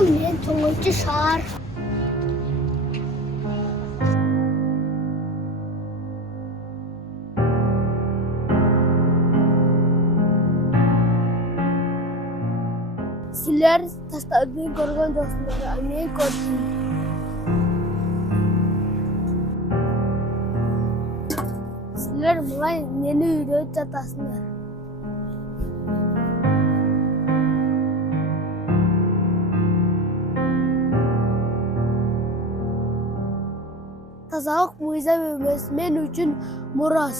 Бұл мен тоңыншы шар. Сілер тастады көрген жоқсыңдар, мен көрдім. Сілер мұлай нені үйрет жатасыңдар. Тазалық мойзам емес, мен үшін мұрас.